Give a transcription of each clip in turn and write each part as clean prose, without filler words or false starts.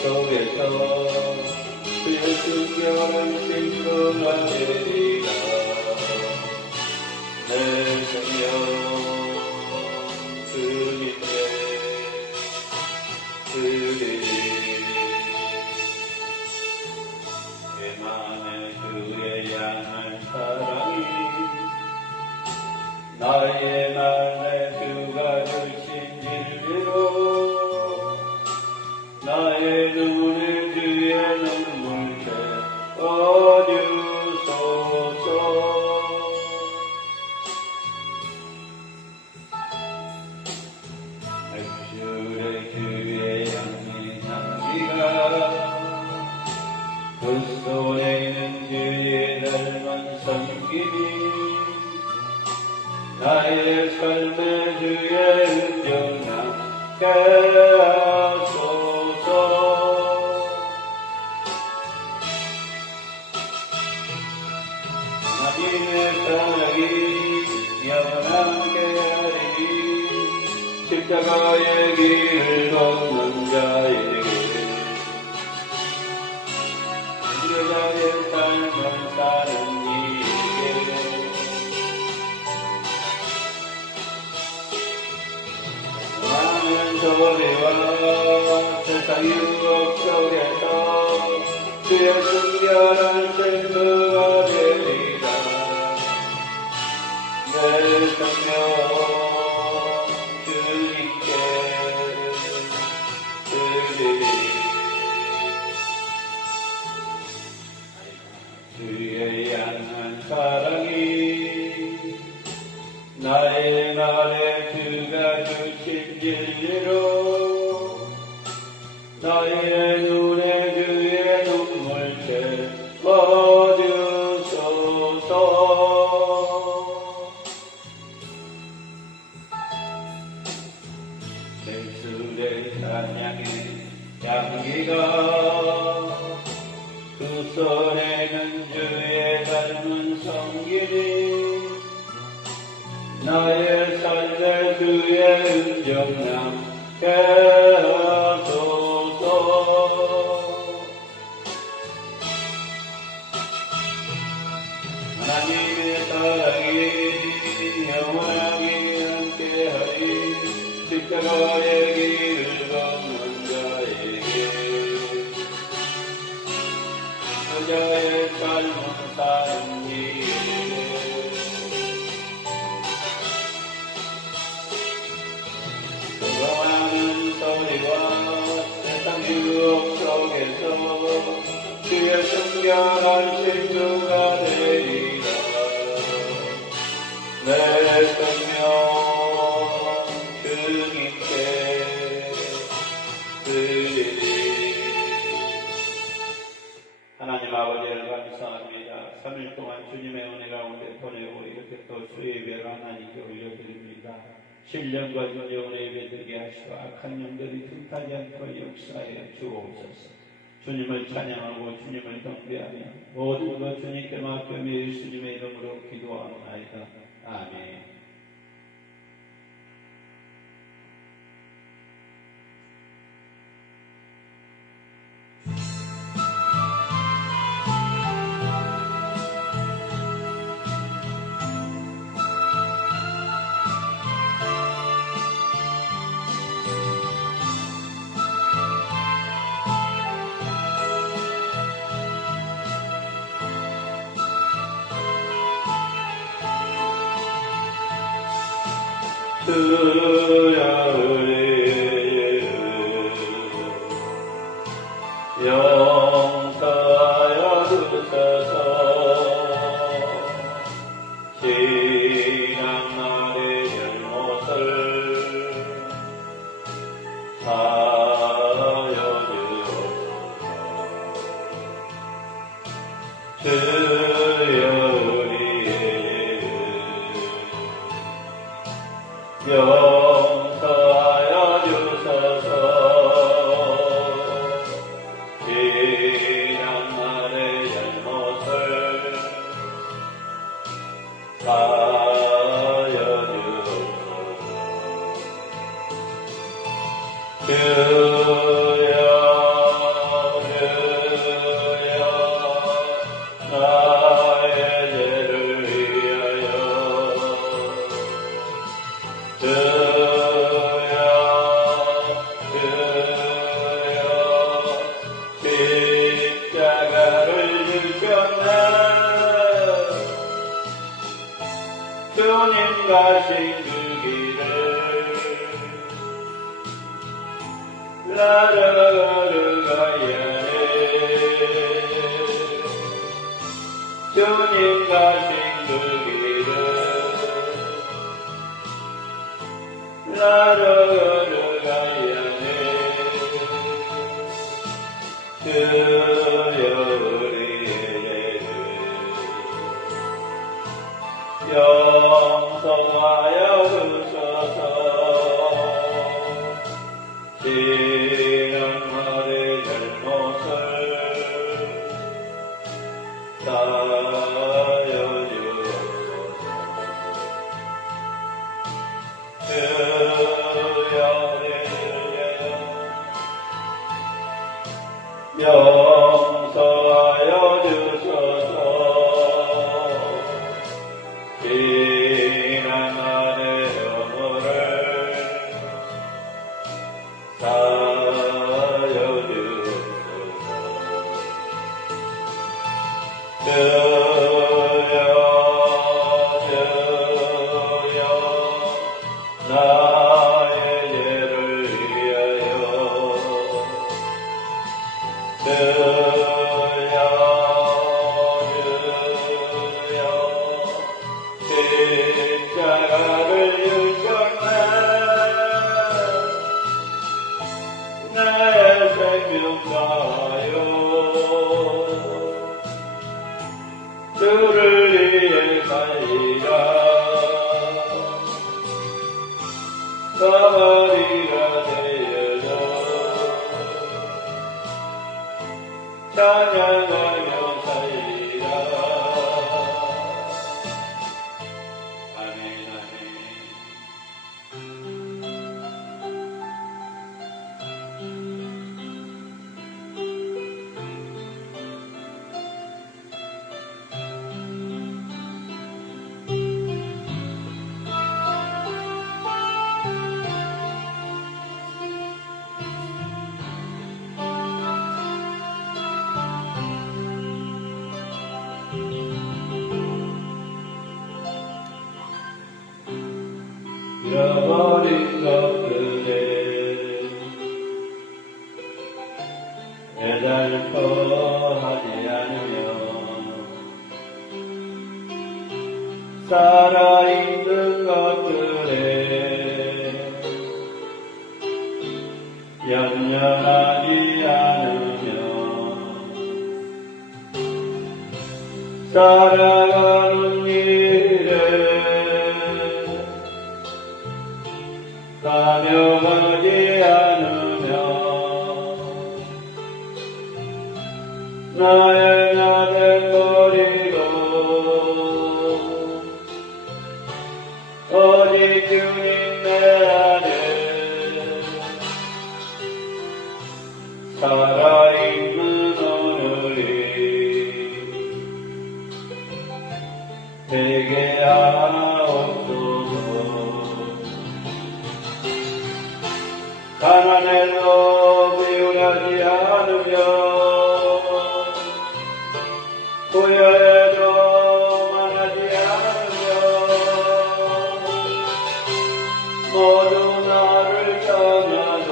속에서 주의 순결한 친구가 되리라. 내 생명 주님께 드리리. 내 맘에 주의 향한 사랑이 나의 맘에 주가 주신 진리로 나의 눈에 주의 눈물새 떠주소서. 맥주의 주의 향기가 그 손에 있는 주의 닮은 섬김이 나의 삶의 주의 은정함 하소서. 하나님의 사랑이 영원하게 하리니 십자가의 길을 걷는 자에게 여자의 삶을 사는 이에게 많은 소리와 세상 유혹 속에서 주의 순결한 친구가 되리라. 내 생명 주님께 드리리. 주의 향한 사랑이 나의 날에 주가 주신 진리로 나의 눈에 주의 눈물새 떠주소서. 예술의 찬양의 향기가 그 손에는 주의 닮은 성길이 나의 삶의 주의 은정함 하소서. 하나님의 사랑이 영원하게 함께하리. 십자가의 길을 걷는 자에게 여자의 삶은 사는 길에 건강하는 소리와 세상 유혹 속에서 주의 순결한 친구가 되리라. 내 생명 주님께 드리리. 하나님 아버지를 감사합니다. 3일 동안 주님의 은혜 가운데 보내고 이렇게 또 수의 예배를 하나님께 올려드립니다. 신령과 주의 은혜 예배드리게 하시고 악한 영들이 틈타지 않고 역사에 주옵소서. 주님을 찬양하고 주님을 경배하며 모든 것 주님께 맡기며 예수님의 이름으로 기도하옵나이다. 아멘. 주여 용서하여 주소서. 지난날의 잘못을 사하여 주소서. 주여 용서하여 주소서. 지난날의 잘못을 사하여 주소서. 주여 가신 그 길을 나를 걸어가야 해. 주님 가신 그 길을 나를 걸어가야 해. 주여 우리의 죄를 용서하여 주소서. 지난 날의 잘못을 다하여 주옵소서. 주여 우리의 용서하여 주소서. 지난 날의 허물을 다하여 주소서. 주여 주여 나의 죄를 위하여 주여 주여 십자가를 유셨네. 나의 생명 다하여 주를 위해 살리라. 가버리가 되어서 찬양하며 살리라. 아멘 아멘. 잃어버린 것들에 애달퍼하지 않으며 살아있는 것들에 연연하지 않으며 살아가는 길에 가려가지 않으며 나의 나를 버리고 오직 주님 내 안에 살아있는 오늘이 되게 하옵소서. 가난해도 비운하지 않으며 부여해도 만하지 않으며 모두 나를 떠나도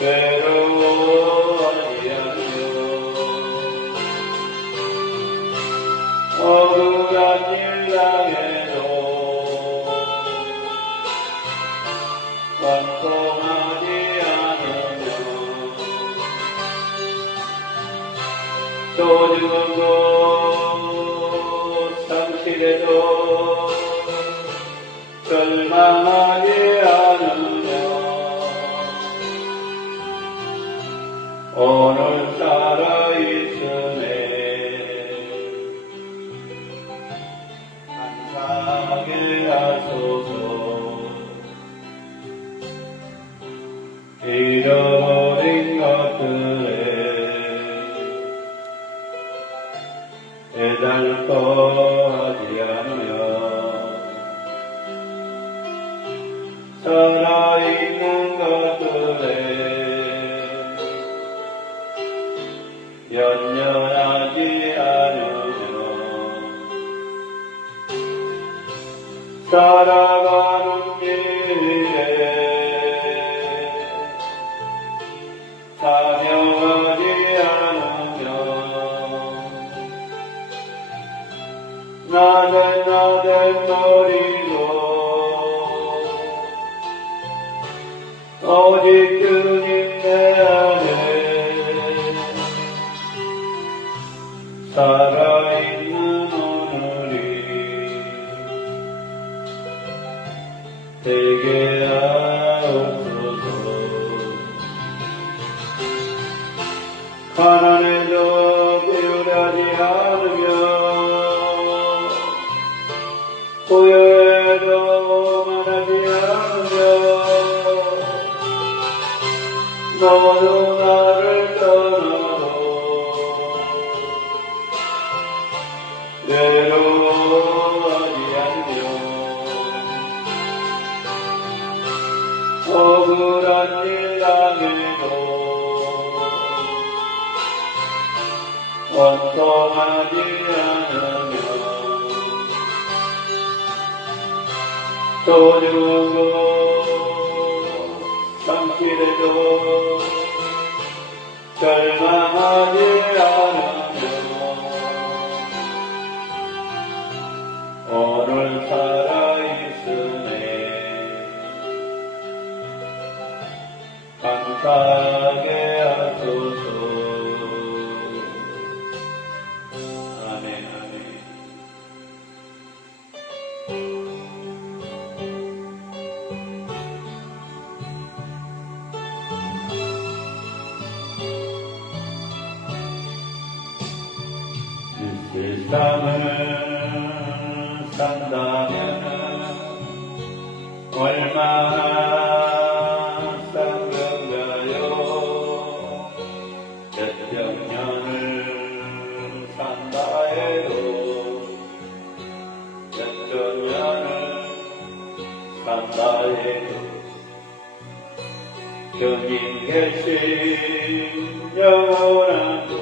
외로워하지 않으며 억울한 일 당해도 반성하지 않으며 소중한 것 상실해도 절망하지 않으며 오늘 살아있음에 감사하게 하소서. 잃어버린 것들에 애달퍼하지 않으며 살아있는 것들에 연연하지 않으며 오직 주님 내 안에 살아있는 오늘이 되게 하옵소서. 가난해도 비우려지 않으며 부여해도 만하지 않으며 모두 나를 떠나도 외로워하지 않으며 억울한 일 당해도 원통하지 않으며 또 주고 참기래도 절망하지 않으며 오늘 살아있으네 감사하게 하소서. 아멘. 아멘. 세상을 산다면 얼마나 싼 건가요? 몇백 년을 산다 해도 몇천 년을 산다 해도 주님 계신 영원한 곳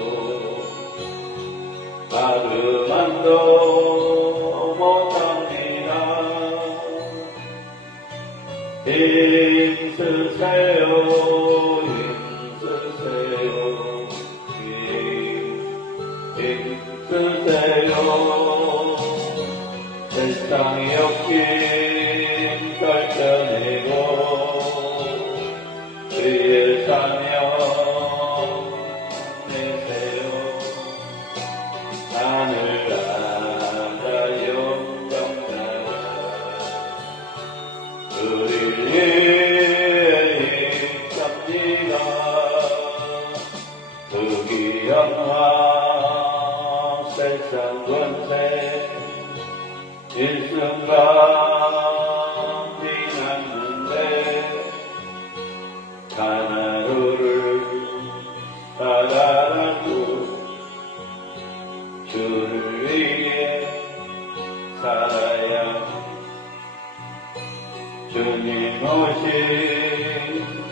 가금만도 못합니다. 힘쓰세요, 힘쓰세요, 힘쓰세요. 세상의 욕심 떨쳐내고 그의 사명 하늘나라 영광나라 우리를 위해 힘납니다. 그 귀영화 세상 권세 일순간 지났는데 하나루를 따라라고 주를 위해 살아야 주님 오신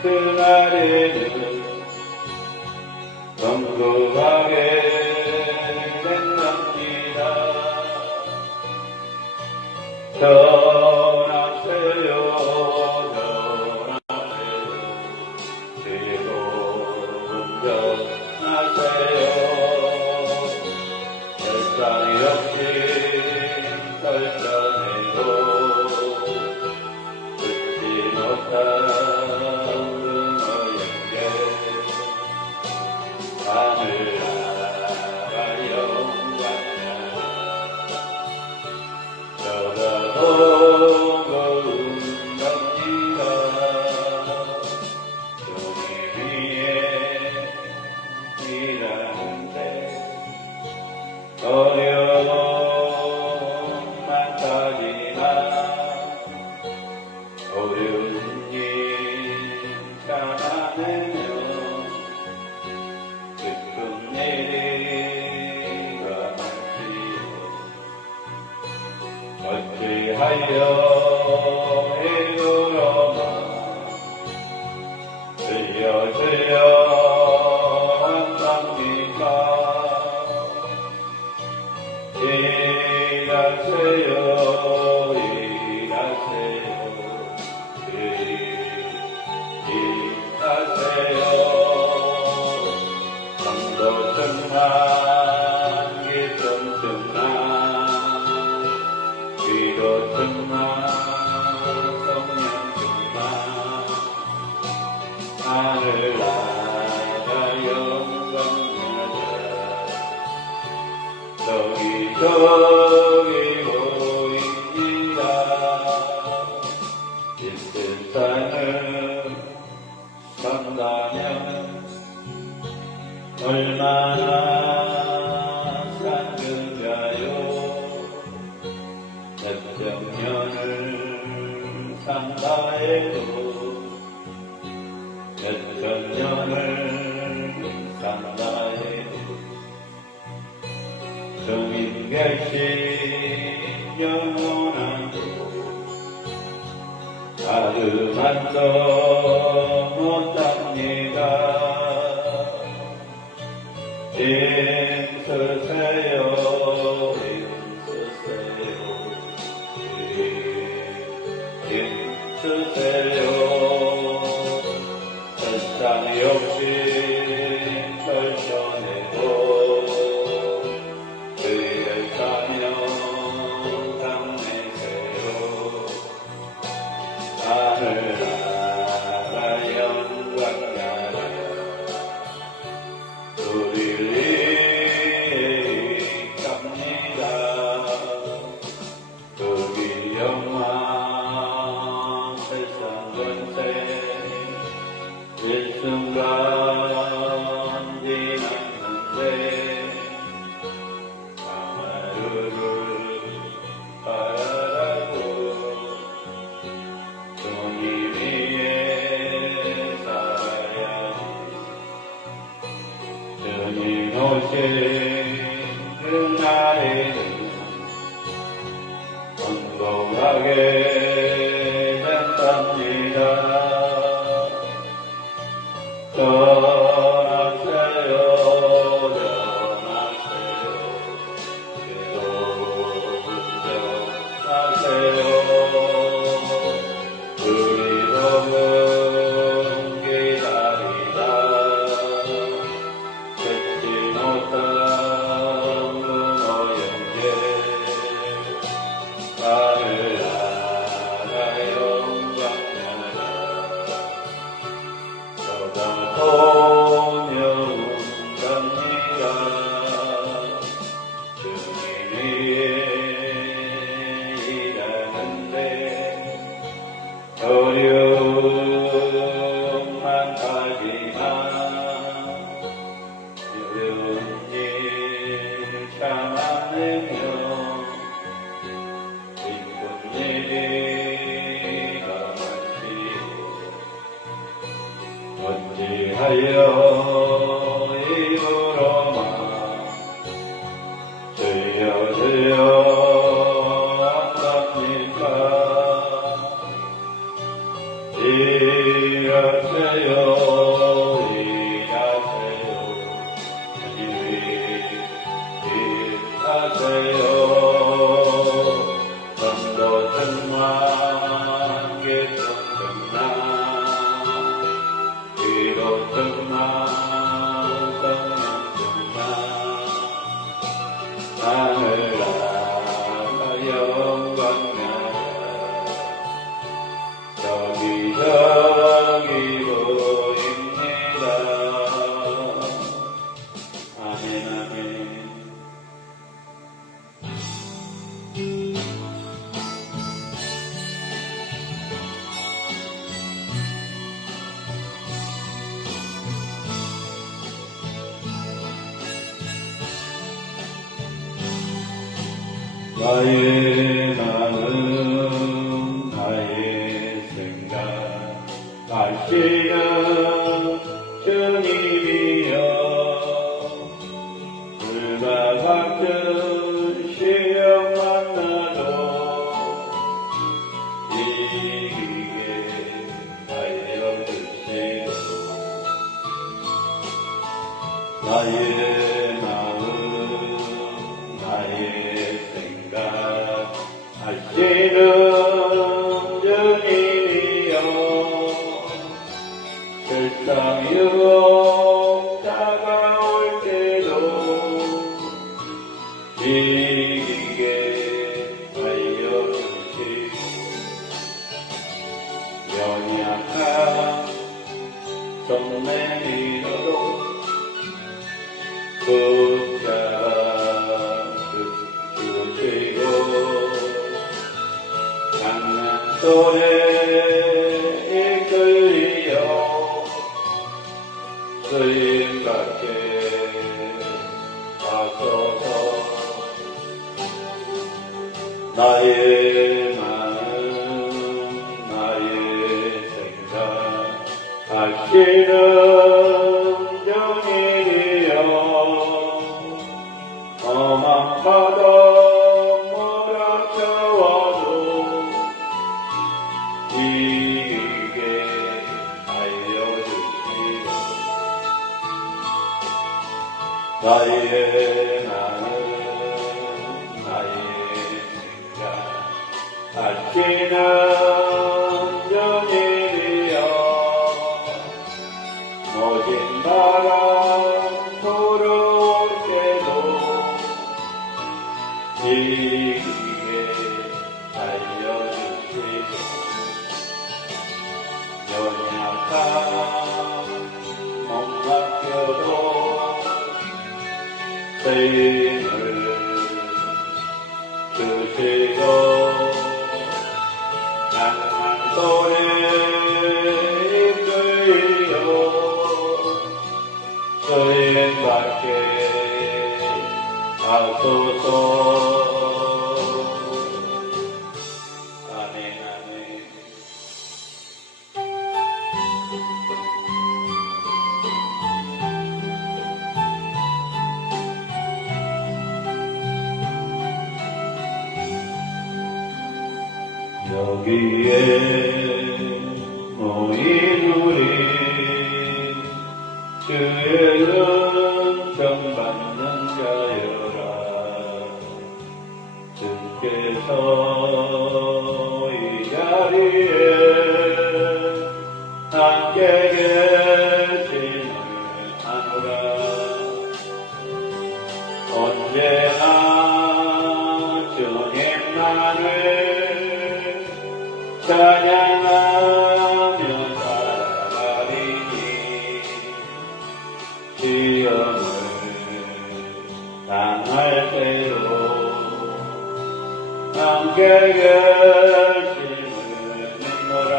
그날에는 건강하게 된답니다. 전하세요, 전하세요, 즐거운 전하세요. 세상의 욕심 떨쳐내고 듣지 못한 너에게 하늘나라 영광나라 쳐다보고 운답니다. 주님 위에 일하는데 어려움 많다지만 어려운 일 참아내며 기쁜 일이 많지요. 어찌하여 이그러마 들려 한답니까. 일하세요, 일하세요, 일하세요. 강도 충만, 기쁨 충만, 위로 충만, 성령 충만, 하늘나라 영광나라 저기 보입니다 이 세상을 산다면 얼마나 산는가요 몇백 년을 산다 해도 몇천 년을 산다 해도 주님 계신 영원한 가르만도 못합니다 힘쓰세요 힘쓰세요 세상 욕심 떨쳐내고 그의 사명 당내세요 하늘나라 영광나라 우리를 갑니다 그길 영광 세상 전세 일순간 지났는데 하루를 바라고 주님 위에 살아야지 주님 오신 그날에는 건강하게 된답니다 떠나세요 떠나세요 떠나세요 우리로는 기다리다 듣지 못한 문어영계 하늘나라 영광나라 소녀운답니다 주님 위에 일하는데 어려움만 가지만 어려운 일 참아내며 기쁜 일이 어찌하여 입으로만 들려 한답니까 일하세요 일하세요 일하세요 전도 천만 개천 천만 이로천만 성령천만 하늘나라 영광나라 저기 보입니다 아멘 아멘 나의 마음 나의 생각 아시는 주님이여 불과 같은 시험 만나도 이기게 하여주시고 나의 마음 나의 생각 아시는 주님이여 세상 유혹 다가올 때도 이기게 하여주시고 연약한 손 내밀어도 붙잡아 주시고 강한 손에 이끌려 주님 밖에 가소서 나의 마음 나의 생각 하시는 주님이여 험한 바다 몰아쳐와도 이기게 알려주시고 나의 마음 나의 생각 아끼는 주님이여 모진 바람 불어올 때도 이기게 알려주시고 연약한 몸 맡겨도 힘을 주시고 강한 손에 이끌려 주님 밖에 가소서. 아멘 아멘. 여기에 모인 우리 주의 은총 받는 자여라. 주께서 이 자리에 함께 계심을 아노라. 언제나 주님만을 찬양하며 살아가리니 시험을 당할 때로 함께 계심을 믿노라.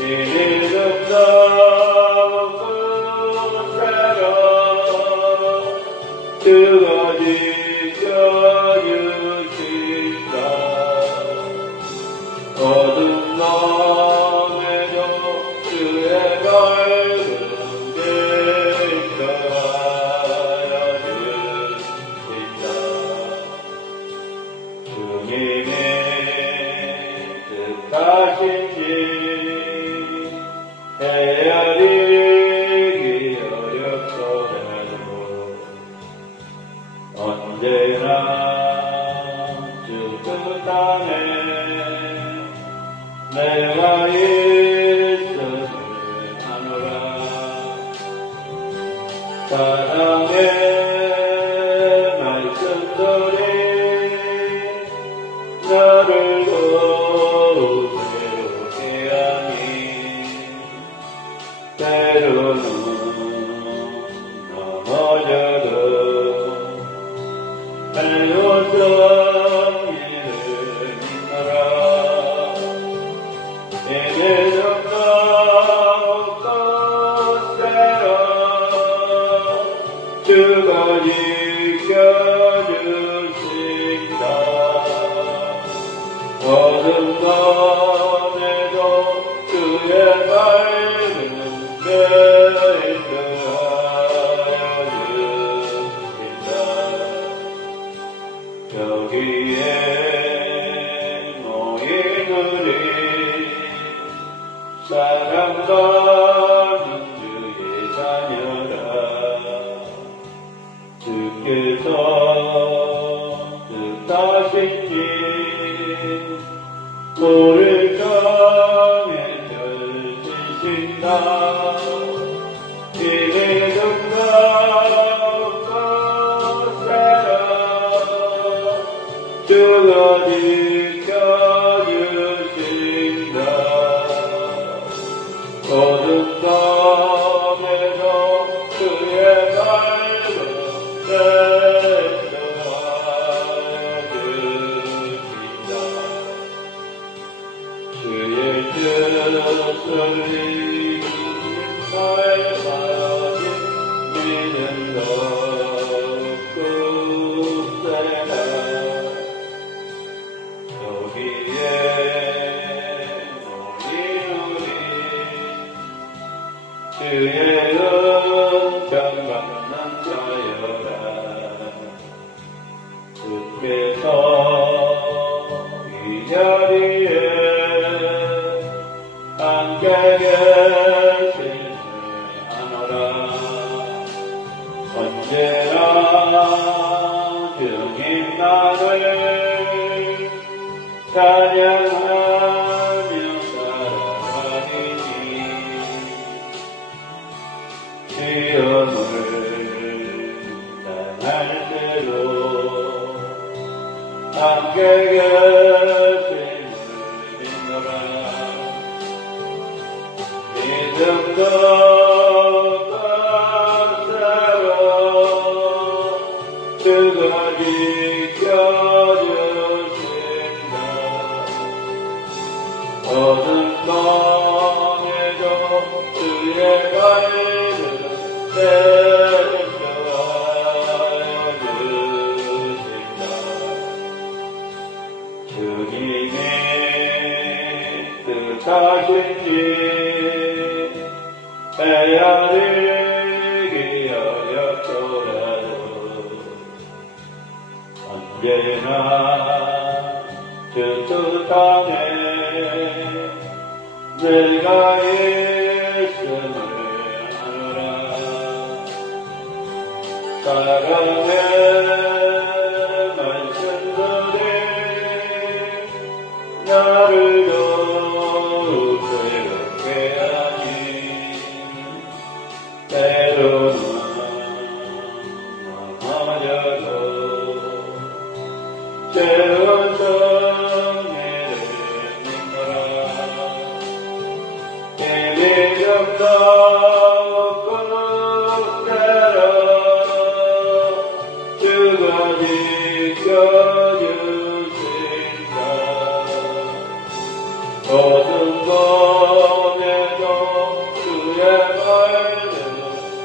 이리는 더욱 새로 주가 지켜주신다. 어둠 너에도 주의 밝은 빛깔하여 주신다. 주님의 뜻하신지 헤아리기 어렵더라도 언제나 주 뜻안에 내가 있음을 아노라. 사랑의 말씀들이 나를 더욱 새롭게 하니 때로는 넘어져도 배웠던 일을 믿노라. 이제는 더욱 새로 주가 지켜주신다. 어둠 밤에도 주의 밝은 빛하여 주신다. 여기에 모인 우리 사랑받는 주의 자녀라. 주께서 뜻하신지 우리 땅에 펼치신다. 이리는 더욱 새로 주가 지켜주신다. 어둠 밤에도 그의 밝은 랜더하여주신다. 그의 뜻을 나의 빠진 믿음도 굳세라. 여기에 주의 은총 받는 자여라. 주께서 이 자리에 함께 계심을 아노라. 언제나 주님 나를 찬양하며 살아가리니 시험을 당할 때로 함께 계심을 믿노라. 믿음도 감사로 그가 지켜주신다. 어둠 밤에도 주의 밝은 랜더하여주신다. 주님의 뜻하신지 헤아리기 어렵더라도 언제나 주 뜻안에 내가 있음을 아노라. 사랑의 말씀들이 나를 더욱 괴롭게 하니 때로는 넘어져도 채운 승리를 믿노라. 이 믿음도 굳세라. 주가 지켜주신다. 어둠 밤에도 주의 밝은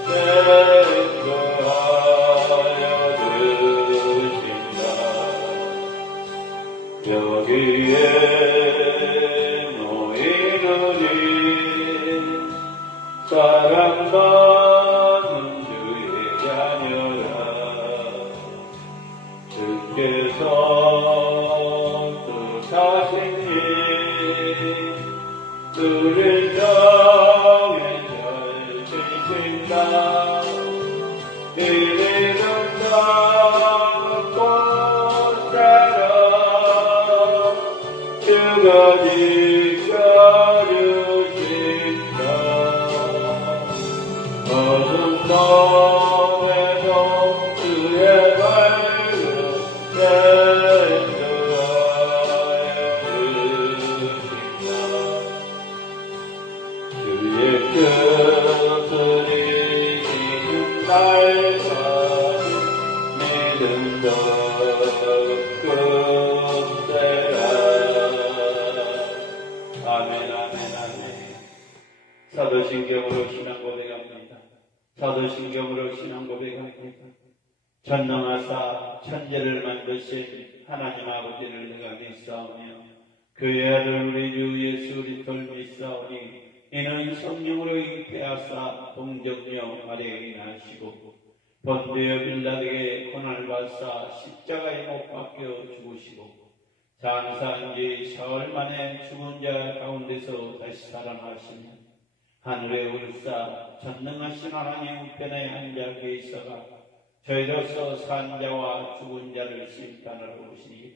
랜더하여주신다. 여기에 모이느니 사랑받는 주의 자녀라. 주께서 뜻하시니 우릴 정해 잘 지킨다. 이 믿음도 굳세라. 주가 지켜주신다. 어둠 밤에도 주의 밝은 랜더하여주신다. 주의 뜻을 이기는 날까지 믿음도 굳세라. 아멘, 아멘, 아멘. 사도신경으로 신앙 고백합니다. 사도신경으로 신앙 고백합니다. 전능하사 천지를 만드신 하나님 아버지를 내가 믿사오며 그의 아들 우리 주 예수 그리스도를 믿사오니 이는 성령으로 잉태하사 동정녀 마리아에게 나시고 본디오 빌라에게 고난을 받사 십자가에 못 박혀 죽으시고 장사한 지 사흘 만에 죽은 자 가운데서 다시 살아나시며 하늘에 울사 전능하신 하나님 우편에 앉아 계시다가 저희로서 산 자와 죽은 자를 심판하러 오시니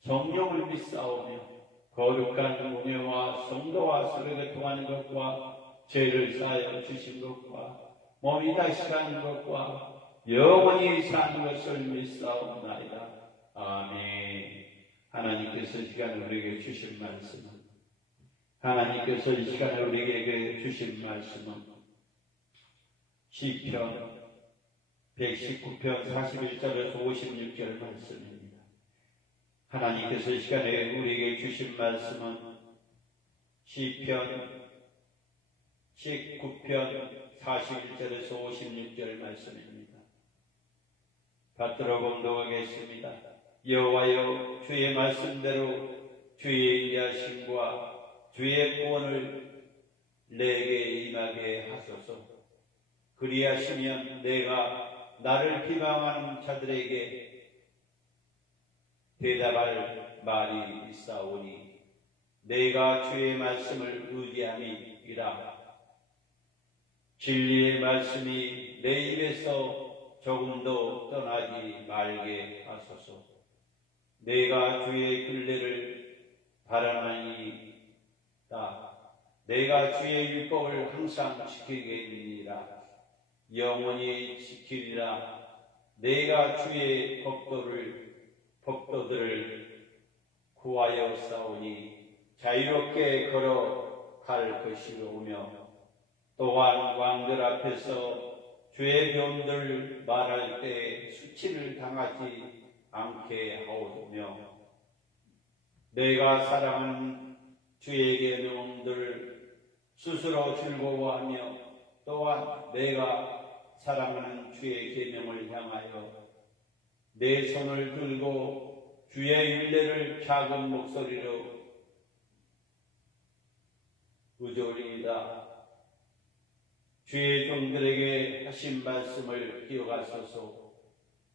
성령을 믿사오며 거룩한 공예와 성도와 서로가 통하는 것과 죄를 사하여 주신 것과 몸이 다시 사는 것과 영원히 사는 것을 믿사옵나이다. 아멘. 하나님께서 시간 우리에게 주신 말씀은 하나님께서 이 시간에 우리에게 주신 말씀은 시편 119편 41절에서 56절 말씀입니다. 하나님께서 이 시간에 우리에게 주신 말씀은 시편 19편 41절에서 56절 말씀입니다. 받들어 봉독하겠습니다. 여호와여, 주의 말씀대로 주의 인자하심과 주의 구원을 내게 임하게 하소서. 그리하시면 내가 나를 비방하는 자들에게 대답할 말이 있사오니 내가 주의 말씀을 의지함이니라. 진리의 말씀이 내 입에서 조금도 떠나지 말게 하소서. 내가 주의 굴레를 바라나이다. 내가 주의 율법을 항상 지키겠느니라. 영원히 지키리라. 내가 주의 법도들을 구하여 싸우니 자유롭게 걸어갈 것이오며 또한 왕들 앞에서 주의 변들 말할 때 수치를 당하지 않게 하오며 내가 사랑하는 주의 계명들 스스로 즐거워하며 또한 내가 사랑하는 주의 계명을 향하여 내 손을 들고 주의 율례를 작은 목소리로 의존이다. 주의 종들에게 하신 말씀을 기억하소서.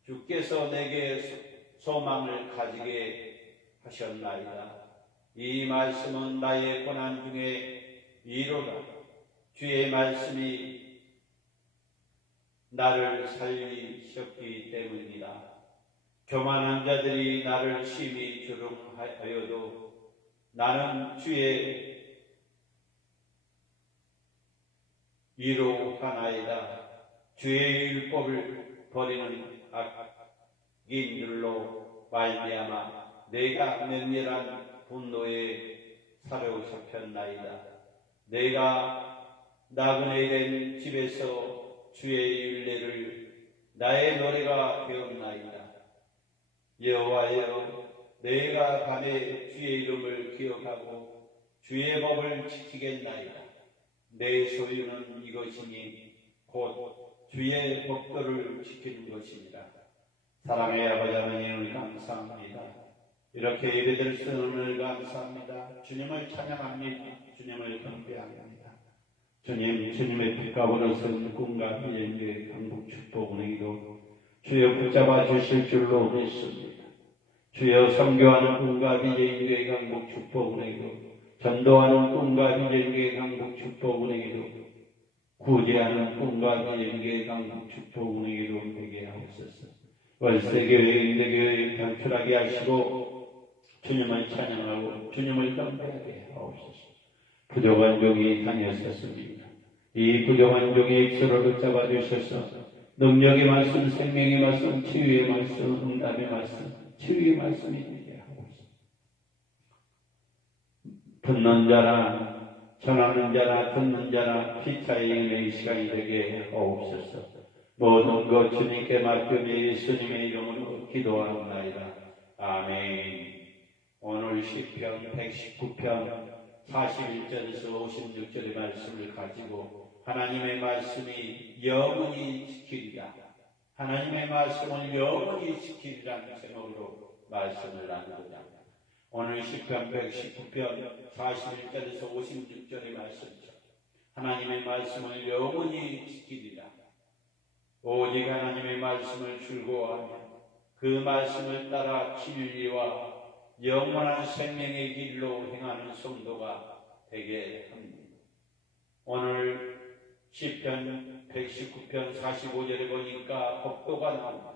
주께서 내게 소망을 가지게 하셨나이다. 이 말씀은 나의 고난 중에 위로다. 주의 말씀이 나를 살리셨기 때문이다. 교만한 자들이 나를 심히 조롱하여도 나는 주의 위로하나이다. 주의 율법을 버리는 악인들로 말미암아 내가 맹렬한 분노에 사로잡혔나이다. 내가 나그네 된 집에서 주의 율례를 나의 노래가 되었나이다. 여호와여, 내가 밤에 주의 이름을 기억하고 주의 법을 지키겠나이다. 내 소유는 이것이니 곧 주의 법도를 지키는 것이니라. 사랑의 아버지 하나님을 감사합니다. 이렇게 예배드릴 수 있는 은혜를 감사합니다. 주님을 찬양합니다. 주님을 경배합니다. 주님의 빛가보러 쓴 꿈과 비전교회 강북 축복은행도 주여 붙잡아 주실 줄로 믿습니다. 주여 선교하는 꿈과 비전교회 강북 축복은행도 전도하는 꿈과 비전교회 강북 축복은행도 구제하는 꿈과 비전교회 강북 축복은행도 되게 하옵소서. 월세교회 인대교회 단출하게 하시고 주님을 찬양하고 주님을 경배하게 하옵소서. 부족한 종이 다녔었습니다. 이 부족한 종의 입술을 붙잡아 주셔서 능력의 말씀, 생명의 말씀, 치유의 말씀, 응답의 말씀, 치유의 말씀이 되게 하옵소서. 듣는 자나 전하는 자나 듣는 자나 피차의 이 시간이 되게 하옵소서. 모든 것 주님께 맡기며 예수님의 이름으로 기도하옵나이다. 아멘. 오늘 시편 119편 41절에서 56절의 말씀을 가지고 하나님의 말씀이 영원히 지키리라. 하나님의 말씀을 영원히 지키리라는 제목으로 말씀을 나누고자 오늘 시편 119편 41절에서 56절의 말씀이죠. 하나님의 말씀을 영원히 지키리라. 오직 하나님의 말씀을 즐거워하며 그 말씀을 따라 진리와 영원한 생명의 길로 행하는 성도가 되게 합니다. 오늘 시편 119편 45절에 보니까 법도가 나옵니다.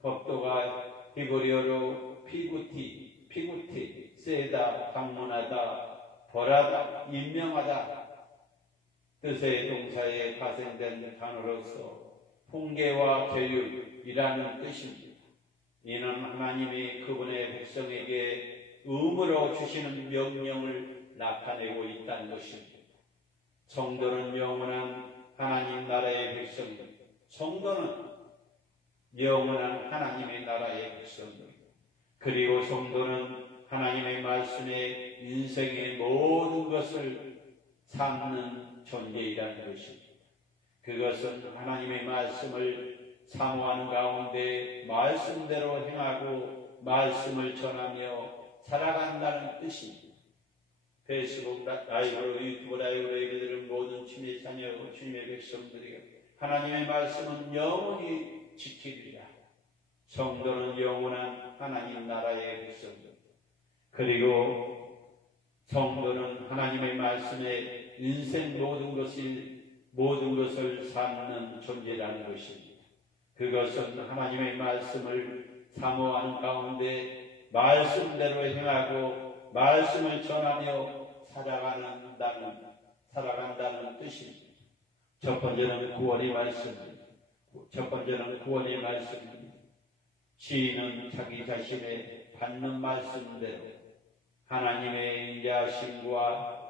법도가 히브리어로 피구티, 세다, 방문하다, 벌하다, 임명하다 뜻의 동사에 파생된 단어로서 훈계와 교육이라는 뜻입니다. 이는 하나님이 그분의 백성에게 의무로 주시는 명령을 나타내고 있다는 것입니다. 성도는 영원한 하나님 나라의 백성들, 성도는 영원한 하나님의 나라의 백성들, 그리고 성도는 하나님의 말씀에 인생의 모든 것을 삼는 존재이라는 것입니다. 그것은 하나님의 말씀을 사모하는 가운데 말씀대로 행하고 말씀을 전하며 살아간다는 뜻입니다. 페이스북 라이브로 유튜브 라이브로 예배드리는 모든 주님의 자녀고 주님의 백성들이여, 하나님의 말씀은 영원히 지키리라. 성도는 영원한 하나님 나라의 백성들, 그리고 성도는 하나님의 말씀에 인생 모든 것을 삼는 존재라는 것입니다. 그것은 하나님의 말씀을 사모하는 가운데 말씀대로 행하고 말씀을 전하며 살아간다는 뜻입니다. 첫 번째는 구원의 말씀입니다. 시인은 자기 자신의 받는 말씀대로 하나님의 인자하심과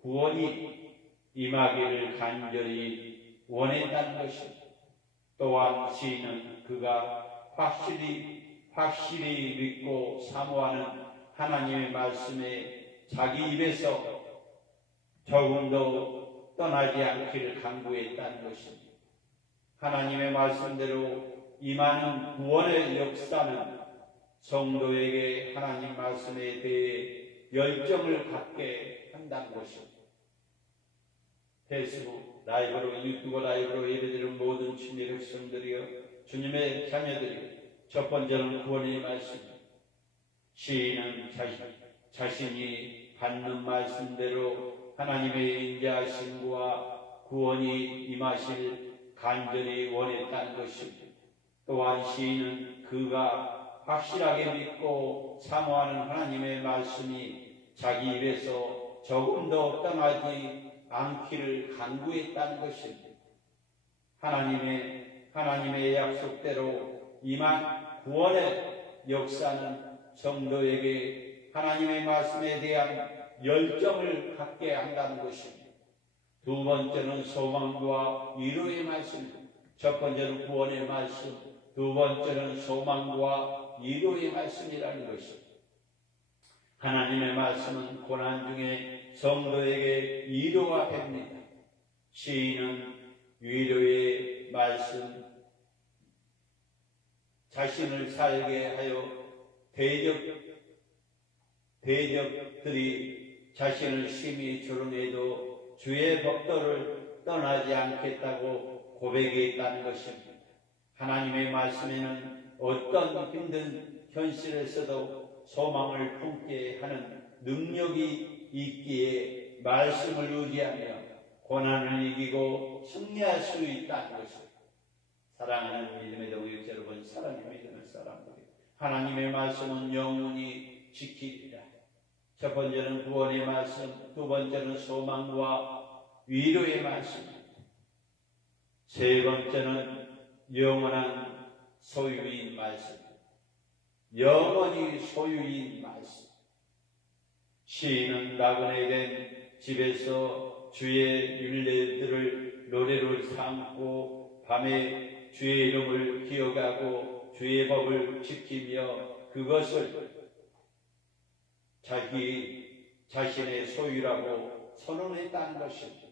구원이 임하기를 간절히 원했다는 것입니다. 또한 시인은 그가 확실히 믿고 사모하는 하나님의 말씀에 자기 입에서 조금도 떠나지 않기를 간구했다는 것입니다. 하나님의 말씀대로 임하는 구원의 역사는 성도에게 하나님 말씀에 대해 열정을 갖게 한다는 것입니다. 페이스북 라이브로 유튜브 라이브로 예배드리는 모든 주님의 백성들이여, 주님의 자녀들이여, 첫 번째는 구원의 말씀입니다. 시인은 자신이 받는 말씀대로 하나님의 인자하심과 구원이 임하실 간절히 원했다는 것입니다. 또한 시인은 그가 확실하게 믿고 사모하는 하나님의 말씀이 자기 입에서 조금도 떠나지 않기를 간구했다는 것입니다. 하나님의 약속대로 임한 구원의 역사는 성도에게 하나님의 말씀에 대한 열정을 갖게 한다는 것입니다. 두 번째는 소망과 위로의 말씀입니다. 첫 번째는 구원의 말씀, 두 번째는 소망과 위로의 말씀이라는 것입니다. 하나님의 말씀은 고난 중에 성도에게 위로가 됩니다. 시인은 위로의 말씀, 자신을 살게 하여 대적들이 자신을 심히 조롱해도 주의 법도를 떠나지 않겠다고 고백했다는 것입니다. 하나님의 말씀에는 어떤 힘든 현실에서도 소망을 품게 하는 능력이 있기에 말씀을 의지하며 고난을 이기고 승리할 수 있다는 것입니다. 사랑하는 믿음의 동역자 여러분, 사랑의 믿음의 사람들, 하나님의 말씀은 영원히 지키리라. 첫 번째는 구원의 말씀, 두 번째는 소망과 위로의 말씀입니다. 세 번째는 영원한 소유인 말씀, 영원히 소유인 말씀. 시인은 나그네 된 집에서 주의 율례들을 노래로 삼고 밤에 주의 이름을 기억하고 주의 법을 지키며 그것을 자기 자신의 소유라고 선언했다는 것입니다.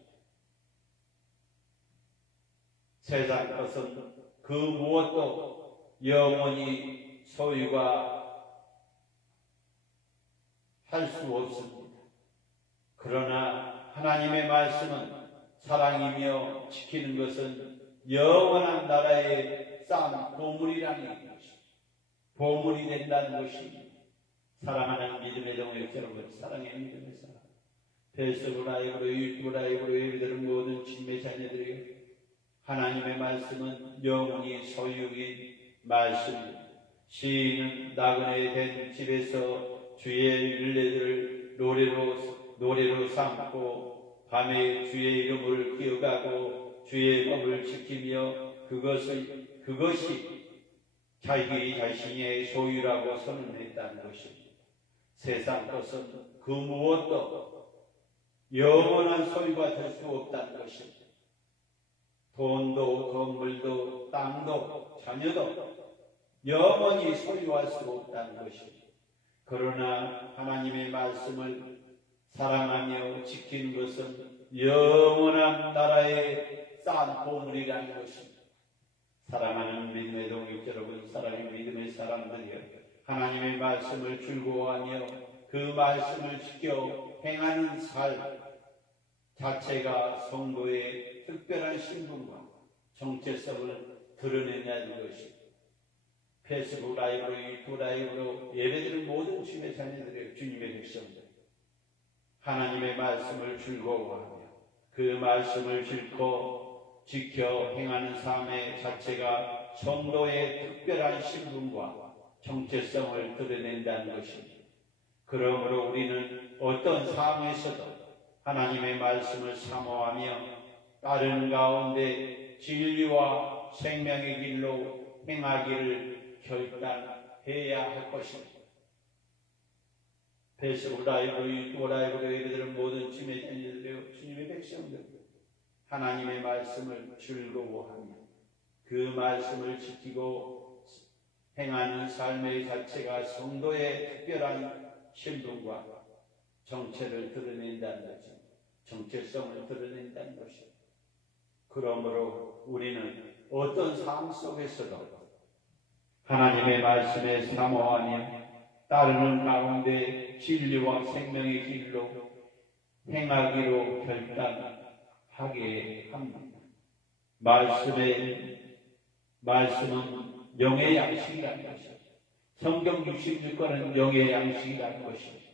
세상 것은 그 무엇도 영원히 소유가 할 수 없습니다. 그러나 하나님의 말씀은 사랑이며 지키는 것은 영원한 나라의 싼 보물이라는 것입니다. 보물이 된다는 것입니다. 사랑하는 믿음의 동역 여러분, 사랑의 믿음의 사랑, 페이스북 라이브로 유튜브 라이브로 예배드리는 모든 주님의 자녀들이 하나님의 말씀은 영원히 소유인 말씀입니다. 시인은 나그네 된 집에서 주의 율례들을 노래로 삼고 밤에 주의 이름을 기억하고 주의 법을 지키며 그것이 자기 자신의 소유라고 선언했다는 것입니다. 세상 것은 그 무엇도 영원한 소유가 될 수 없다는 것입니다. 돈도 건물도 땅도 자녀도 영원히 소유할 수 없다는 것입니다. 그러나 하나님의 말씀을 사랑하며 지키는 것은 영원한 나라의 싼 보물이라는 것입니다. 사랑하는 믿음의 동역 여러분, 사랑하는 믿음의 사람들이여, 하나님의 말씀을 즐거워하며 그 말씀을 지켜 행하는 삶 자체가 성도의 특별한 신분과 정체성을 드러내냐는 것입니다. 페이스북 라이브로, 유튜브 라이브로 예배드리는 모든 주님의 자녀들의 주님의 백성들, 하나님의 말씀을 즐거워하며 그 말씀을 지켜 행하는 삶의 자체가 성도의 특별한 신분과 정체성을 드러낸다는 것입니다. 그러므로 우리는 어떤 상황에서도 하나님의 말씀을 사모하며 따르는 가운데 진리와 생명의 길로 행하기를 결단해야 할 것입니다. 페이스북 라이브, 유튜브 라이브로 예배드리는 모든 주님의 자녀들이여, 주님의 백성들, 하나님의 말씀을 즐거워하며 그 말씀을 지키고 행하는 삶의 자체가 성도의 특별한 신분과 정체를 드러낸다는 것입니다. 정체성을 드러낸다는 것입니다. 그러므로 우리는 어떤 삶 속에서도 하나님의 말씀에 사모하며 따르는 가운데 진리와 생명의 길로 행하기로 결단하게 합니다. 말씀은 영의 양식이라는 것입니다. 성경 66권은 영의 양식이라는 것입니다.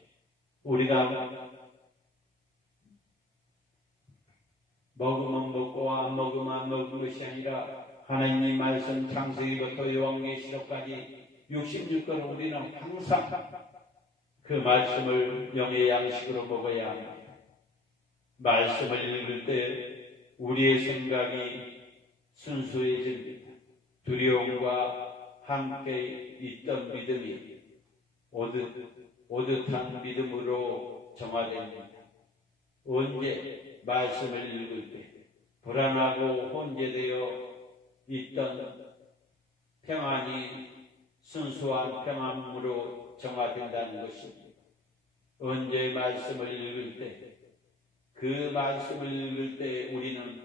우리가 먹으면 먹고 안 먹으면 안 먹은 것이 아니라 하나님의 말씀 창세기부터 요한계시록까지 66권을 우리는 항상 그 말씀을 영의 양식으로 먹어야 합니다. 말씀을 읽을 때 우리의 생각이 순수해집니다. 두려움과 함께 있던 믿음이 오듯한 믿음으로 정화됩니다. 언제 말씀을 읽을 때 불안하고 혼재되어 있던 평안이 순수한 평안으로 정화된다는 것입니다. 언제 말씀을 읽을 때, 그 말씀을 읽을 때 우리는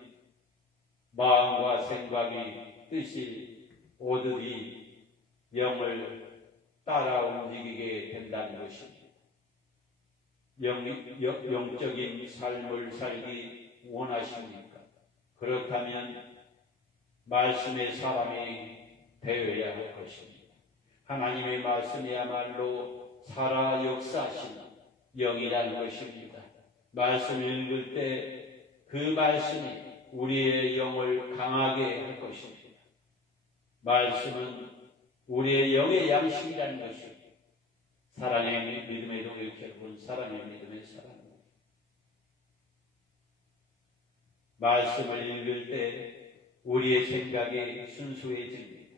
마음과 생각이 뜻이 오듯이 영을 따라 움직이게 된다는 것입니다. 영적인 삶을 살기 원하십니까? 그렇다면 말씀의 사람이 되어야 할 것입니다. 하나님의 말씀이야말로 살아 역사하시는 영이라는 것입니다. 말씀 읽을 때 그 말씀이 우리의 영을 강하게 할 것입니다. 말씀은 우리의 영의 양식이라는 것입니다. 사랑의 믿음의 동역 여러분, 사랑의 믿음의 사랑입니다. 말씀을 읽을 때 우리의 생각이 순수해집니다.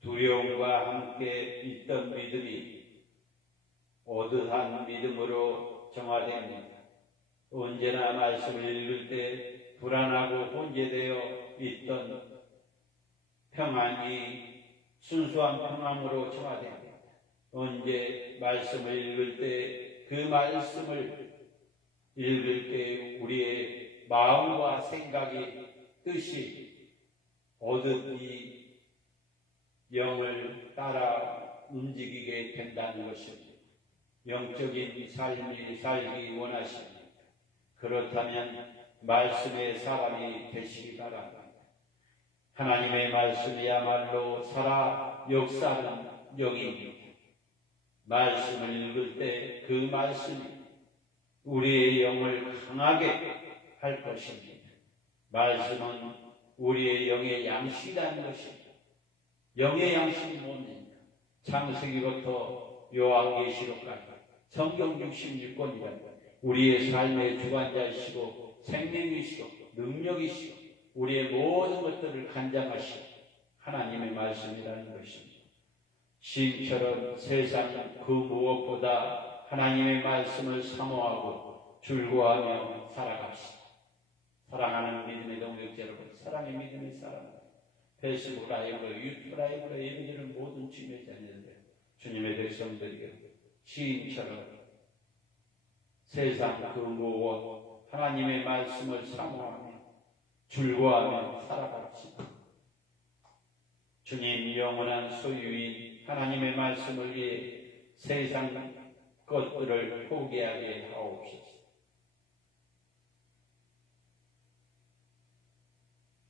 두려움과 함께 있던 믿음이 오듯한 믿음으로 정화됩니다. 언제나 말씀을 읽을 때 불안하고 혼재되어 있던 평안이 순수한 평안으로 정화됩니다. 언제 말씀을 읽을 때 그 말씀을 읽을 때 우리의 마음과 생각이 뜻이 오듯이 영을 따라 움직이게 된다는 것입니다. 영적인 삶이 살기 원하십니까? 그렇다면 말씀의 사람이 되시기 바랍니다. 하나님의 말씀이야말로 살아 역사하는 영입니다. 말씀을 읽을 때 그 말씀이 우리의 영을 강하게 할 것입니다. 말씀은 우리의 영의 양식이라는 것입니다. 영의 양식이 뭡니까? 창세기부터 요한계시록까지 성경 66권이다. 우리의 삶의 주관자이시고 생명이시고 능력이시고 우리의 모든 것들을 간장하시고 하나님의 말씀이라는 것입니다. 시인처럼 세상 그 무엇보다 하나님의 말씀을 사모하고 줄구하며 살아갑시다. 사랑하는 믿음의 동역자 여러분, 사랑의 믿음의 사랑, 페이스북 라이브로, 유튜브 라이브로 예배드리는 모든 주님의 자녀들, 주님의 백성들에게 시인처럼 세상 그 무엇 하나님의 말씀을 사모하며 줄구하며 살아갑시다. 주님 영원한 소유인 하나님의 말씀을 위해 세상 것들을 포기하게 하옵소서.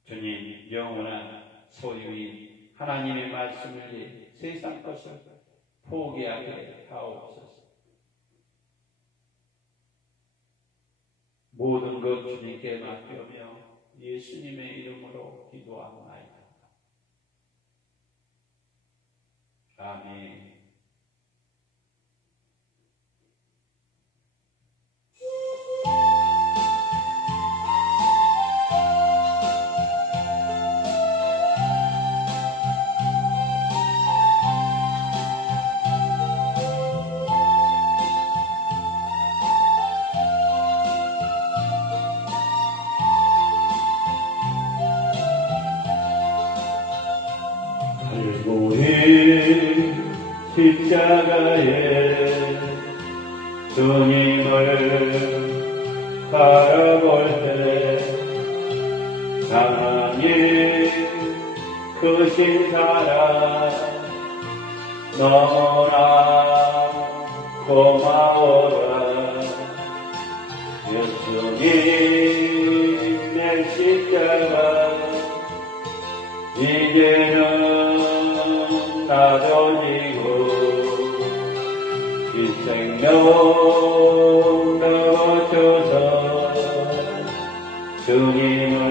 주님 영원한 소유인 하나님의 말씀을 위해 세상 것을 포기하게 하옵소서. 모든 것 주님께 맡기며 예수님의 이름으로 기도하옵나이다. 아멘. 갈보리 십자가에 주님을 바라볼 때 하나님 크신 사랑 너무나 고마워라. 예수님의 십자가 이제는 나도 지고 이 생명 넣어줘서 주님을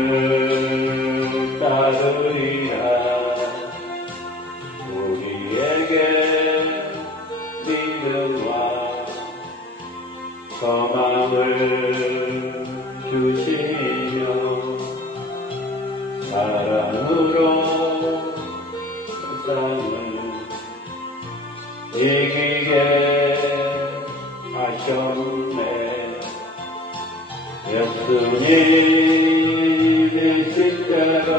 따르리라. 우리에게 믿음과 소망을 주시며 사랑으로 세상을 이기게 하셨네. 예수님의 십자가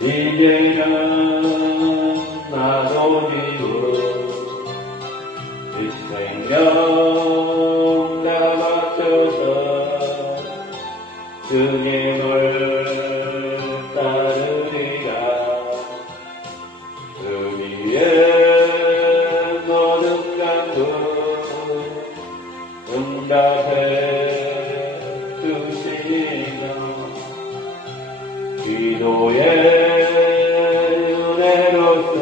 이제는 나도 지고 이 생명 다 바쳐서 주님을 따르리라. 그 위에 모든 간구 응답해 주시며 기도의 은혜로서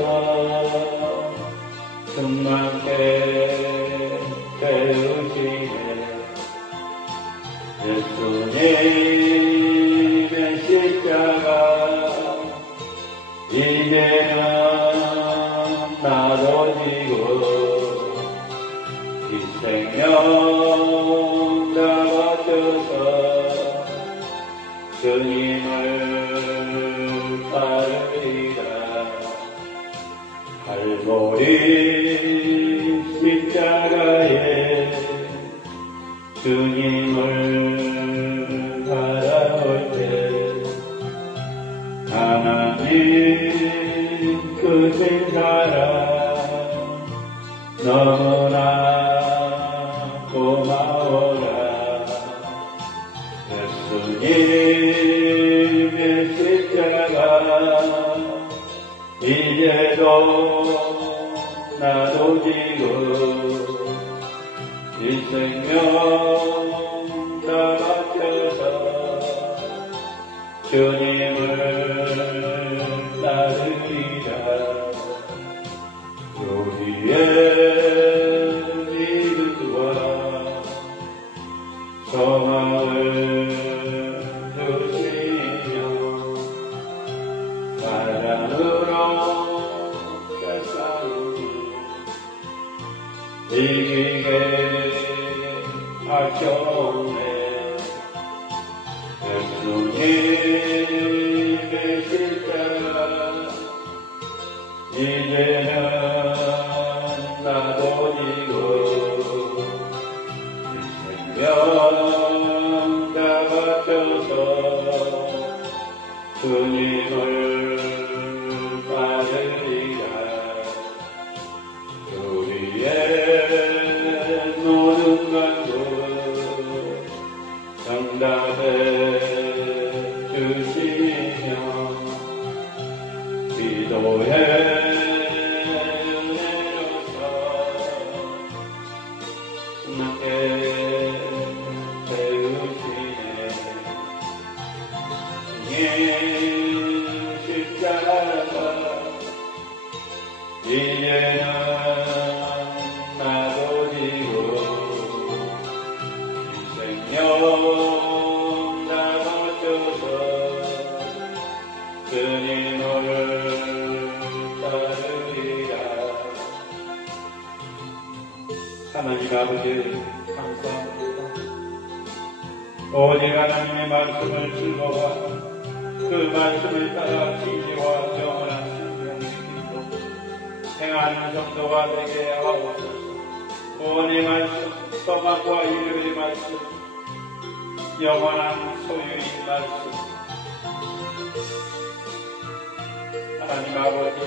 충만케 배우시네. 예수님의 십자가 이제는 나도 지고 이 생명 다 바쳐서 주님을 따르리라. 갈보리 십자가에 주님을 바라볼 때 하나님 크신 사랑 너무나 고마워라. 예수님의 십자가 이제도 나도 지고 이 생명 다 바쳐서 주님을 따르리라. 우리의 믿음과 소망을 주시며 사랑으로 세상을 이기게 하셨네. 예수님의 십자가 이제는 나도 지고 이 다 바쳐서 주님을 받으리라. 우리의 모든 간구 응답해 주시며 기도해 내려서 나게 세우시네. 십자가 이제는 나도 지고 이 생명 다 바쳐서 주님을 따르리라. 하나님 아버지 감사합니다. 오직 하나님의 말씀을 즐거워하고 그 말씀을 따라 진리와 영원한 생명을 믿고 행하는 성도가 되게 하옵소서. 구원의 말씀, 소망과 이름의 말씀, 영원한 소유의 말씀. 하나님 아버지,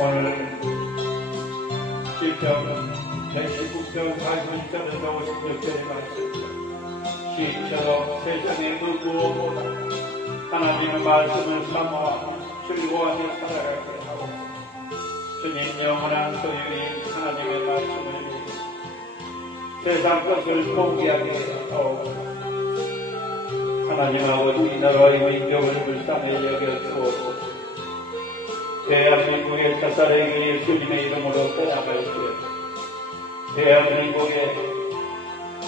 오늘 시편 119편 40절에서 56절의 말씀, 시처럼 세상의 그 무엇보다 하나님의 말씀을 사모하며 즐거워하며 살아가게 하고 주님 영원한 소유인 하나님의 말씀을 믿고 세상 것을 포기하게 하옵소서. 하나님 아버지, 나라의 민족을 불쌍히 여겨 주옵소서. 대한민국의 자살에게 예수님의 이름으로 떠나갈지어다. 대한민국의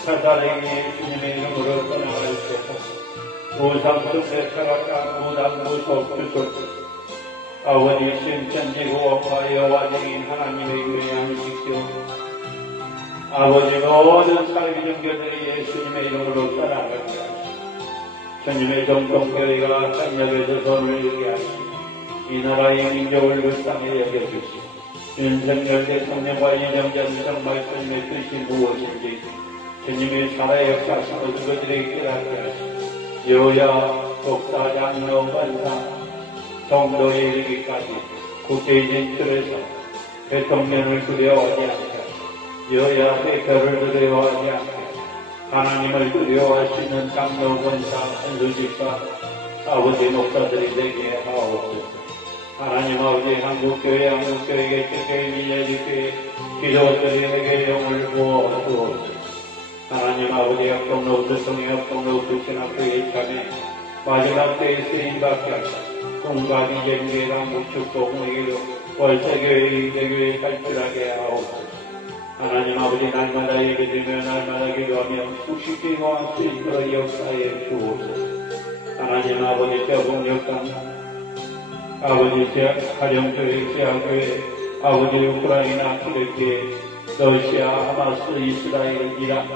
자살에게 예수님의 이름으로 떠나갈지어다. 무상 속에 살아가 무당 무속 주소서. 아버지 신천지고 엄마 여호와쟁인 하나님의 교회 안식교 아버지 모든 사회 종교들이 예수님의 이름으로 떠나갈게 하시고 주님의 정통교회가 협력해서 손을 이루게 하시고 이 나라의 민족을 불쌍히 여겨주시고 윤석열 대통령과 이정전 정말 주님의 뜻이 무엇인지 주님의 살아 역사하신 모든 것들에게 깨닫게 하시고 여야, 독사, 장로, 관사, 정도에 이르기까지 국회에 진출해서 대통령을 두려워하지 않게 하시고 여야 대표를 두려워하지 않게 하시고 하나님을 두려워하시는 장로, 권사, 선수집사, 아버지 목사들이 되게 하옵소서. 하나님 아버지 한국교회, 개척교회, 민야지교회, 기도원들에게 영을 부어주옵소서. 하나님 아버지 역동로 두성의 역동로 두신학교의 참에 마지막 때에 쓰임받게 하시고 공과기 예배랑 무축도 공의로 월세교회, 인계교회 탈출하게 하옵소서. 하나님 아버지 날마다 예배드리며 날마다 기도하며 숙식기와 수익으로 역사에 주옵소서. 하나님 아버지 저봉역당 아버지 가령교회, 지하교회, 아버지 우크라이나, 투르키, 러시아, 하마스, 이스라엘, 이란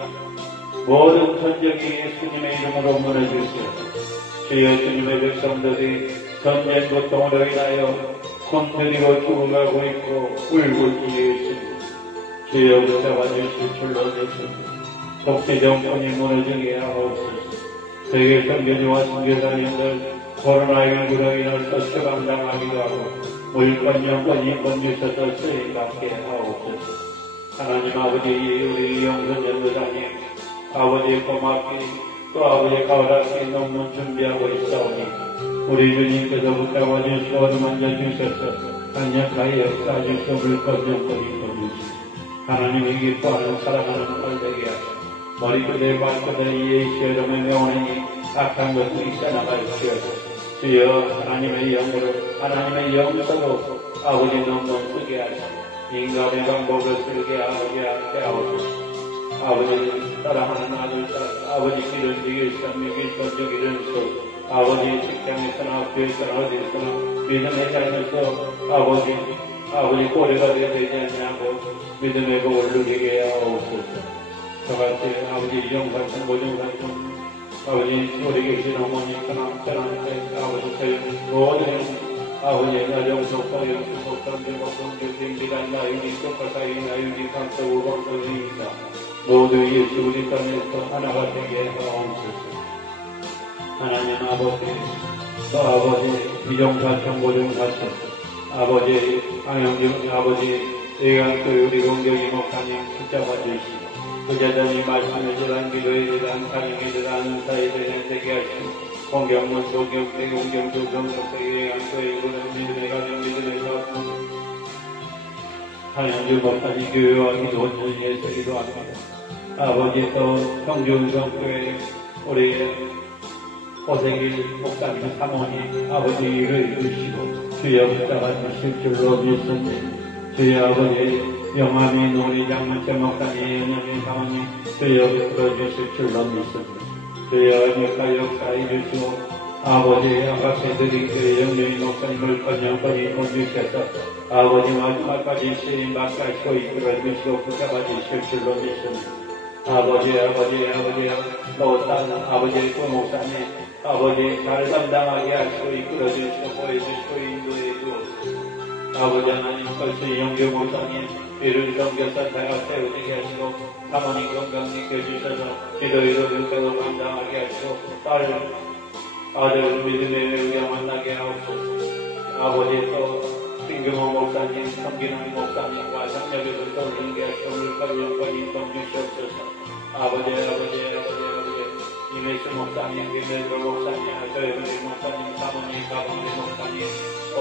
모든 전쟁이 예수님의 이름으로 무너지시오. 주여 주님의 백성들이 전쟁 고통으로 인하여 곤드리고 죽어가고 있고 울고 뛰어있습니다. 주여 붙잡아주실 줄로 되십니다. 독재 정권이 무너지게 하옵소서. 세계 선교지와 선교사님들 코로나19로 인해서 처방당하기도 하고 물권, 영권, 인권 주셔서 쓰임받게 하옵소서. 하나님 아버지 우리 영선 전도사님 아버지 고맙게 또 아버지 가을학기 논문 준비하고 있사오니 우리 주님께서 붙잡아주시고 어루만져 주셔서 강력하게 역사하셔서 물권, 영권, 인권 주시고 하나님의 기뻐하는 사랑하는 꼴되게 하시고 머리끝에 발끝에 예시여름의 명원이 악한 것을 떠나갈지어다. 주여 하나님의 영으로 하나님의 영으로 아버지 논문 쓰게 하시고 인간의 방법을 쓰게 하게 하옵소서. 아버지 사랑하는 아들 딸 아버지 길을 지길 수 믿길 수 저기를 수 아버지 직장에서나 학교에서나 어디서나 믿음의 자리에서 아버지 꼬리가 되지 않냐고 믿음의 복을 누리게 하옵소서. 저같이 아버지 영상품 모종상품 아버지 우리 계신 어머니 편안한테 아버지 저희 모든 아버지 가정속과 영수속 강대복 공주생기란 나윤이 속가사이 나윤이 강서우 강서의이다 모두 예수 우리 땅에서 하나가 되게 하옵소서. 하나님 아버지 또 아버지 비정사청 고정사청 아버지 강영경 아버지 예강교회 우리 공경이 목사님 붙잡아 주시고 그자들이 말씀에 대한 기도에 대한 사령에 대한 사에 대한 되게 하시고 공경문 소경대 공경조 정석대 예강교회 그런 믿음의 가정 믿음의 사업 하나님 목사님 교회와 기도 중에서 기도합니다. 아버지 또 성주성교회 우리 고생일 목사님 사모님 아버지를 주시고 주여 붙잡아 주실 줄로 믿습니다. 주여 아버지 영암이 노리장 만체 목사님 영암이 사모님 주여 붙들어 주실 줄로 믿습니다. 주여 역사에 주시고 아버지 아가씨 드린 그 영령이 목사님을 번영번이 건주셔서 아버지 마지막까지 시인 막가시고 이끌어 주시고 붙잡아 주실 줄로 믿습니다. 아버지 또 다른 아버지 그 목사님 아버지 잘 감당하게 하시고 이끌어 주시고 보여주시고 인도해 주옵소서. 아버지 하나님 것이 영교 목사님 이를 섬겨서 다가 세우게 하시고 사모님 건강 지켜주셔서 기도의로 능력으로 감당하게 하시고 아들 믿음의 의가 만나게 하옵소서. 아버지 또 신규모 목사님 성기능 목사님과 상녀들을 떠올리게 하시고 물감 영권이 건주시옵소서. 아버지 이메스 목사님, 김일도 목사님, 저희들 목사님, 사모님, 가방대 목사님, 또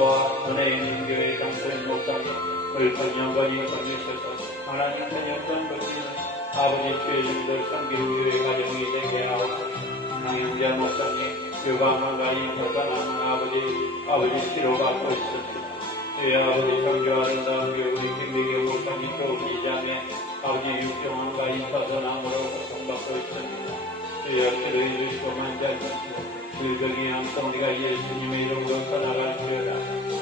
은혜 있는 교회 강소인 목사님, 물건 영권이 건주셔서 하나님 영권 거치는 아버지 주의님들 성기후교회 가정이 되게 하옵소서. 강영자 목사님, 유방만가님, 거사나는 아버지 치료받고 있습니다. 주의 아버지 성교 아름다운 교회 우리 김미경 목사님 교우시자매 아버지 육정원과 인사선함으로 고통받고 있습니다. 주여 기도해 주시고 만져주시고 불경의 양성리가 예수님의 이름으로 살아갈지어다.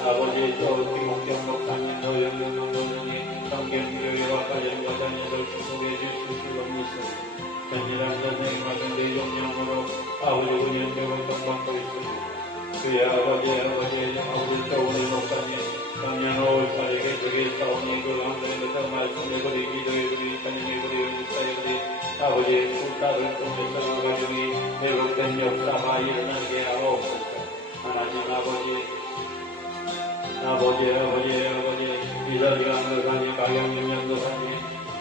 아버지 또 김옥경 목사님 노영경 목사님 성경교회와 가정과 자녀를 축복해 주실 줄로 믿습니다. 전일한 선생님 같은 대종령으로 아버지 운영되고 고통받고 있습니다. 주의 아버지 조은희 목사님 작년 5월달에 개척에 싸우니 그 강단에서 말씀에 그리 기도에 그리 찬양에 그리 역사에 그리 아버지의 불사를 통해서 그 가정이 회복된 역사가 일어나게 하옵소서. 하나님 아버지 이자리가 전도사님 박영림 전도사님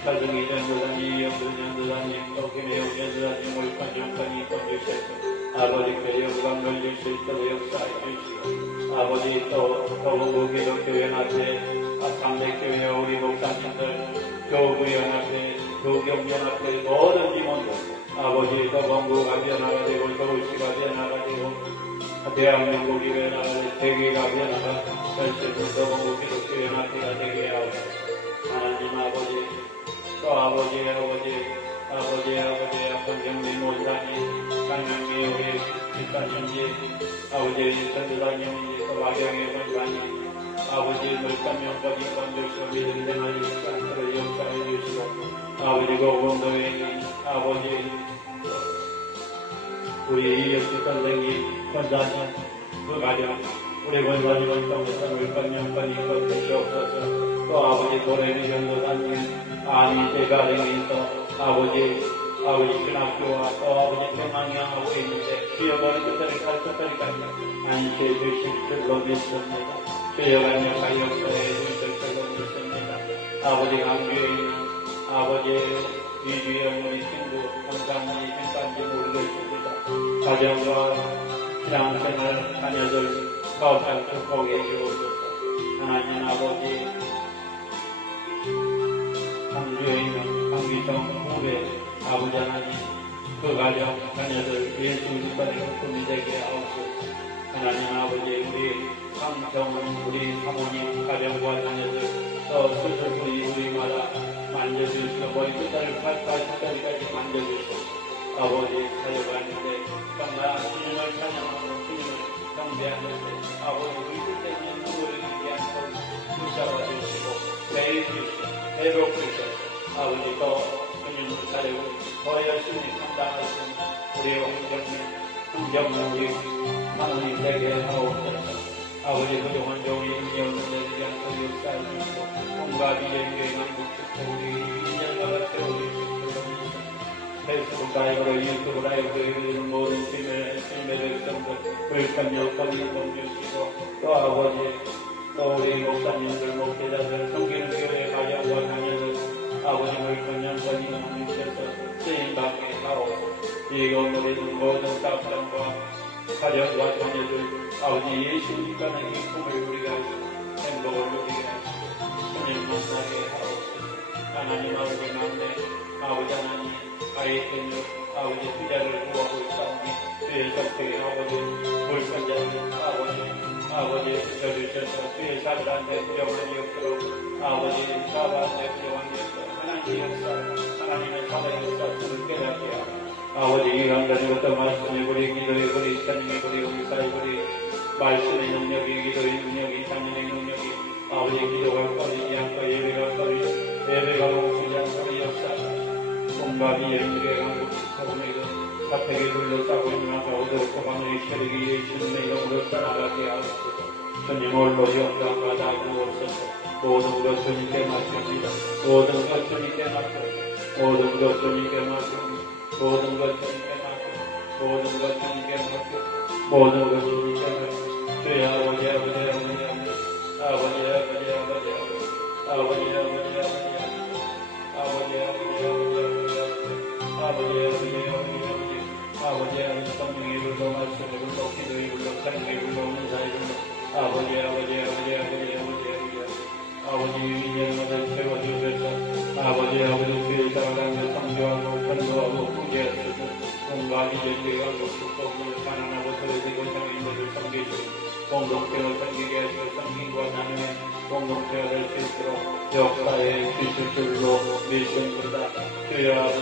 가정이 전도사님 이영준 전도사님 또 김혜영 전도사님 물판정권이 건주셨소. 아버지 교회 영광을 주실 때 역사해 주시고 아버지 또 더불어 기독교회 앞에 상대교회 우리 목사님들 교구연합회 교경연합회 모든 임원들 아버지 더 건국가 변화가 되고 서울시가 변화가 되고 대한민국이 변화가 되고 세계가 변화가 절실히 더 건국 기독교연합회가 되게 하옵소서. 하나님 아버지 또 아버지 권경민 목사님 강남미 우리 집사님이 아버지 전도사님이 또 마경의 권사님 아버지 물감명까지 건조시고 믿음 생활이 시간으로 역사해 주시고 아버지 고공도회님 아버지 우리 역시 선생님 권사님 그 가정 우리 권사님을 통해서 물감명까지 건조시옵소서. 또 아버지 도래미 전도사님 아니 제가령에서 아버지 신학교와 또 아버지 평안양하고 있는데 주여 머리 끝까지 발끝까지 안시해 주실 줄로 믿습니다. 주여 간역하여 역사해 주실 줄로 믿습니다. 아버지 강주에 있는 아버지 위주의 어머니 친구 건강이 힘까지 모르겠습니다. 가정과 신앙생활 자녀들 가업장 축복해 주옵소서. 하나님 아버지 강주에 있는 강기정 후배 아버지 하나님 그 가정 자녀들 예수 이름으로 꿈이 되게 하옵소서. 하나님 아버지 우리 강정은 우리 사모님 가정과 자녀들 또 수술부리 우리마다 만져주시고 머리 끝까지 발끝까지 만져주시고 아버지 사역하는데 정말 주님을 찬양하고 주님을 경배하는데 아버지 우리 끝에 누구를 위한 것 붙잡아 주시고 매일 주시고 회복 주셔서 아버지 또 주님을 사역을 더 열심히 감당하시는 우리 홍정민 우리 사모님 되게 하옵소서. 아버지 그동안 종이 인연을 약속을 쌓아주시고 온갖 이행계획을 묵직하고 우리 인연마다 채워주시고 페이스북 라이브로 유튜브 라이브로 모든 팀의 백성들 불편 여건이 동주시고 또 아버지 또 우리 목사님들 목회자들 섬기는 교회 가정과 자녀들 아버지 불편 여건이 동주셔서 쓰임받게 하옵소서. 이건 우리는 모든 답장과 가정과 자녀들 아버지 예수님과는 이 꿈을 우리가 행복을 누리게 하시고 하나님 만나게 하옵소서. 하나님 아버지 막내 아버지 하나님 아이들로 아버지 투자를 구하고 있사오니 주의 속되게 아버지 불편자는 아버지 붙여주셔서 주의 사람한테 부정함이 없도록 아버지 사람한테 부정함이 없도록 하나님의 역사 하나님의 사랑의 역사를 깨닫게 하고 아버지 이런 것부터 말씀의 우리 기도의 우리 사님의 우리 사의 우리 말씀의 능력이 기도의 능력이 자녀의 능력이 아버지 기도가 꺼지지 않고 예배가 멈추지 않고 역사 공감이 예수의 강국시하고 이런 사택에 둘러싸고 있는 어두웠고 하늘의 세력이 예수님의 이름으로 떠나가게 하옵소서. 주님 홀로 영광과 다 주옵소서. 모든 것 주님께 맡깁니다. 모든 것 주님께 맡깁니다. 모든 것 주님께 맡깁니다. 모든 것 주님께 맡깁니다. 모든 것 주님께 맡깁니다. 모든 것 주님께 맡깁니다. 주의 아버지 아버지 아버지 아버지 아버지 아버지 아버지 아버지 아버지 아버지 성령의 불로 말씀의 불로 기도의 불로 찬양의 불로 은사의 불로 아버지 인연마다 채워주셔서 아버지 주의 사랑하며 성교하고 전도하고 후계하셔서 온갖 이전제가 복수법을 가난하고 소외되고 장애인들을 섬기시고 공동체로 섬기게 하시고 섬김과 나눔의 공동체가 될 수 있도록 역사의 기술줄로 미션보다 주여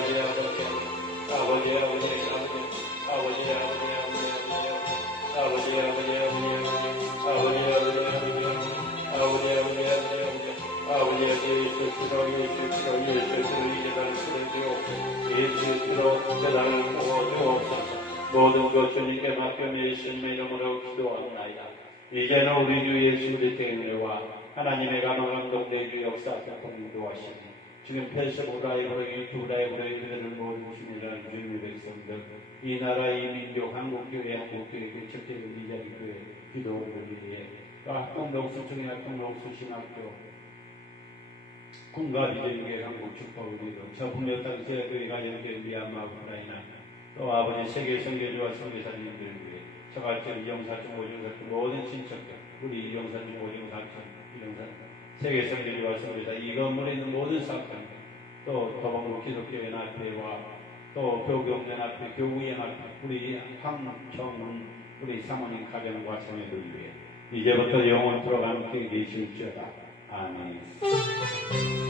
모든 것 주님께 맡겨 예수님의 이름으로 기도하옵나이다. 이제는 우리 주 예수 그리스도의 은혜와 하나님의 감화감 동대주 역사하사 공유도하시니 지금 페이스북 라이브로 유튜브 라이브로 그들을 모든 주님이라는 주님의 백성들 이 나라 이 민족 한국교회 개척교회 미자리교회 기도를 위해 학동독수 중에 학동독수 신학교 군가비전교회 한국 축복을 위로 저품몇 당시에 교회가 연결 미얀마 우크라이나 또 아버지 세계 선교주와 선교사님들을 위해 저같이 이영사중 오중사중 모든 친척들 우리 이영사중 오중사중 세계 선교주와 선교사 이 건물에 있는 모든 사건 또 도봉구 기독교연합회와 또 교경연합회 교구연합회 우리 황청은 우리 사모님 가정과 자녀들 위해 이제부터 영원토록 함께 계실지어다. 아멘.